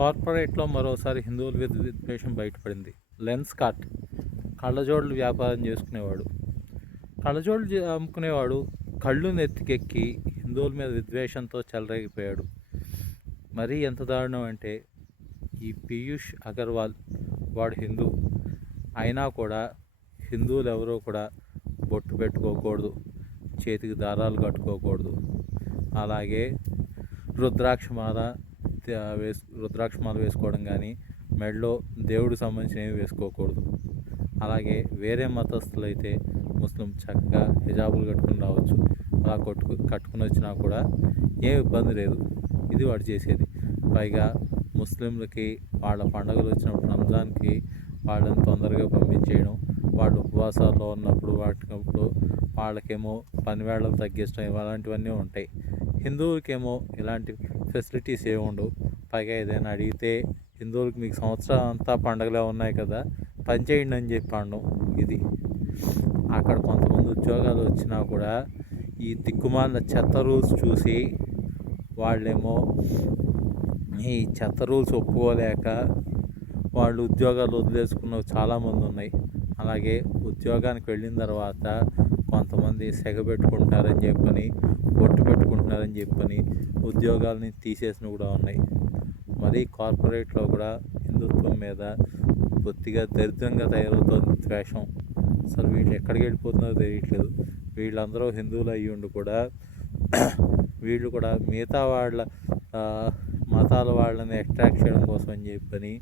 కార్పొరేట్లో మరోసారి హిందువుల మీద విద్వేషం బయటపడింది. లెన్స్ కార్ట్ కళ్ళజోడులు వ్యాపారం చేసుకునేవాడు. కళ్ళజోడులు అమ్ముకునేవాడు కళ్ళు నెత్తికెక్కి హిందువుల మీద విద్వేషంతో చెలరేగిపోయాడు. మరీ ఎంత దారుణం అంటే ఈ పీయూష్ అగర్వాల్ వాడు హిందూ అయినా కూడా హిందువులు ఎవరో కూడా బొట్టు పెట్టుకోకూడదు, చేతికి దారాలు కట్టుకోకూడదు, అలాగే రుద్రాక్షమాల వేసుకోవడం కానీ మెడలో దేవుడికి సంబంధించినవి వేసుకోకూడదు. అలాగే వేరే మతస్థులు అయితే ముస్లిం చక్కగా హిజాబులు కట్టుకుని రావచ్చు. అలా కట్టుకుని వచ్చినా కూడా ఏం ఇబ్బంది లేదు. ఇది వాడు చేసేది. పైగా ముస్లింలకి వాళ్ళ పండుగలు వచ్చినప్పుడు రంజాన్కి వాళ్ళని తొందరగా పంపించేయడం, వాళ్ళు ఉపవాసాల్లో ఉన్నప్పుడు వాటికప్పుడు వాళ్ళకేమో పని వేళలు తగ్గించడం అలాంటివన్నీ ఉంటాయి. హిందువులకేమో ఇలాంటి ఫెసిలిటీస్ ఏమి ఉండవు. పైగా ఏదైనా అడిగితే హిందువులకి మీకు సంవత్సరం అంతా పండుగలే ఉన్నాయి కదా, పని చేయండి అని చెప్పి అనడం. ఇది అక్కడ కొంతమంది ఉద్యోగాలు వచ్చినా కూడా ఈ దిక్కుమాలిన చెత్త రూల్స్ చూసి వాళ్ళేమో ఈ చెత్త రూల్స్ ఒప్పుకోలేక వాళ్ళు ఉద్యోగాలు వదిలేసుకున్న చాలామంది ఉన్నాయి. అలాగే ఉద్యోగానికి వెళ్ళిన తర్వాత కొంతమంది సెగ పెట్టుకుంటున్నారని చెప్పని, బొట్టు పెట్టుకుంటున్నారని చెప్పని ఉద్యోగాలని తీసేసిన కూడా ఉన్నాయి. మరి కార్పొరేట్లో కూడా హిందుత్వం మీద బొత్తిగా దరిద్రంగా తయారవుతుంది ద్వేషం. అసలు వీళ్ళు ఎక్కడికి వెళ్ళిపోతున్నారో తెలియట్లేదు. వీళ్ళందరూ హిందువులు అయ్యి ఉండి కూడా వీళ్ళు కూడా మిగతా వాళ్ళ మతాల వాళ్ళని అట్రాక్ట్ చేయడం కోసం అని చెప్పని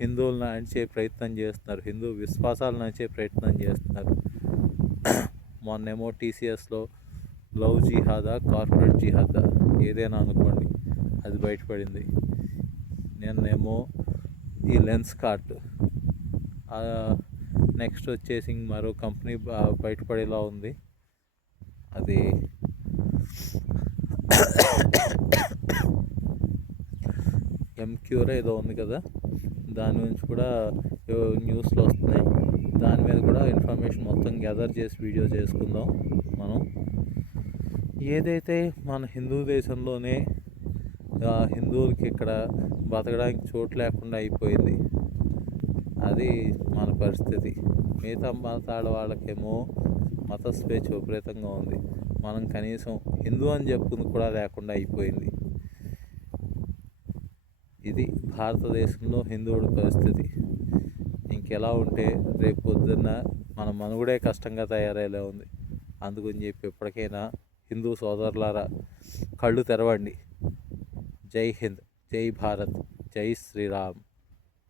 హిందువులను అణిచే ప్రయత్నం చేస్తున్నారు, హిందూ విశ్వాసాలను అణిచే ప్రయత్నం చేస్తున్నారు. మొన్నేమో టీసీఎస్లో లవ్ జిహాదా కార్పొరేట్ జిహాదా ఏదైనా అనుకోండి, అది బయటపడింది. నిన్నేమో ఈ లెన్స్ కార్ట్, నెక్స్ట్ వచ్చేసి మరో కంపెనీ బయటపడేలా ఉంది. అది ఎంక్యూర్ ఏదో ఉంది కదా, దాని గురించి కూడా న్యూస్లో వస్తున్నాయి. దాని మీద కూడా ఇన్ఫర్మేషన్ మొత్తం గ్యాదర్ చేసి వీడియో చేసుకుందాం మనం. ఏదైతే మన హిందూ దేశంలోనే హిందువులకి ఇక్కడ బతకడానికి చోటు లేకుండా అయిపోయింది, అది మన పరిస్థితి. మిగతా మతాల వాళ్ళకేమో మత స్వేచ్ఛ విపరీతంగా ఉంది. మనం కనీసం హిందూ అని చెప్పుకుంది కూడా లేకుండా అయిపోయింది. ఇది భారతదేశంలో హిందువుడి పరిస్థితి. ఇంకెలా ఉంటే రేపు పొద్దున్న మన మనుగడే కష్టంగా తయారయ్యేలా ఉంది. అందుకని చెప్పి ఎప్పటికైనా హిందూ సోదరులారా కళ్ళు తెరవండి. జై హింద్, జై భారత్, జై శ్రీరామ్.